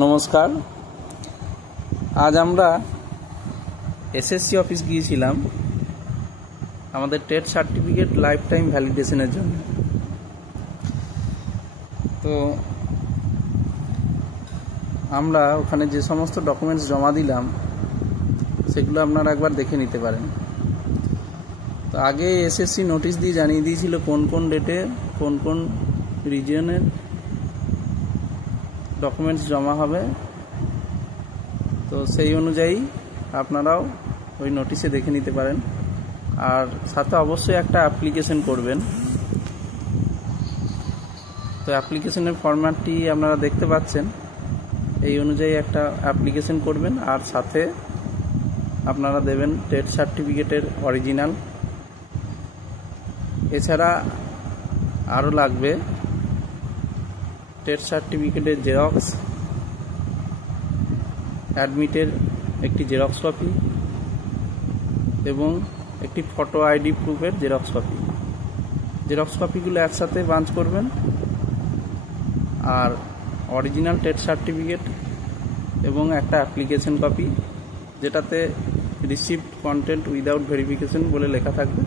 নমস্কার। আজ আমরা এসএসসি অফিস গিয়েছিলাম আমাদের টেট সার্টিফিকেট লাইফ টাইম ভ্যালিডেশনের জন্য। তো আমরা ওখানে যে সমস্ত ডকুমেন্টস জমা দিলাম সেগুলো আপনারা একবার দেখে নিতে পারেন। তো আগে এসএসসি নোটিশ দিয়ে জানিয়ে দিয়েছিল কোন কোন ডেটে কোন কোন রিজিয়নের ডকুমেন্টস জমা হবে। তো সেই অনুযায়ী আপনারাও ওই নোটিশে দেখে নিতে পারেন। আর সাথে অবশ্যই একটা অ্যাপ্লিকেশন করবেন। তো অ্যাপ্লিকেশনের ফরম্যাটটি আপনারা দেখতে পাচ্ছেন, এই অনুযায়ী একটা অ্যাপ্লিকেশন করবেন। আর সাথে আপনারা দেবেন টেট সার্টিফিকেটের অরিজিনাল। এছাড়া আরও লাগবে টেট সার্টিফিকেটের জেরক্স, অ্যাডমিটের একটি জেরক্স কপি এবং একটি ফটো আইডি প্রুফের জেরক্স কপি। জেরক্স কপিগুলো একসাথে বাঞ্চ করবেন। আর অরিজিনাল টেট সার্টিফিকেট এবং একটা অ্যাপ্লিকেশন কপি, যেটাতে রিসিভড কন্টেন্ট উইদাউট ভেরিফিকেশন বলে লেখা থাকবে,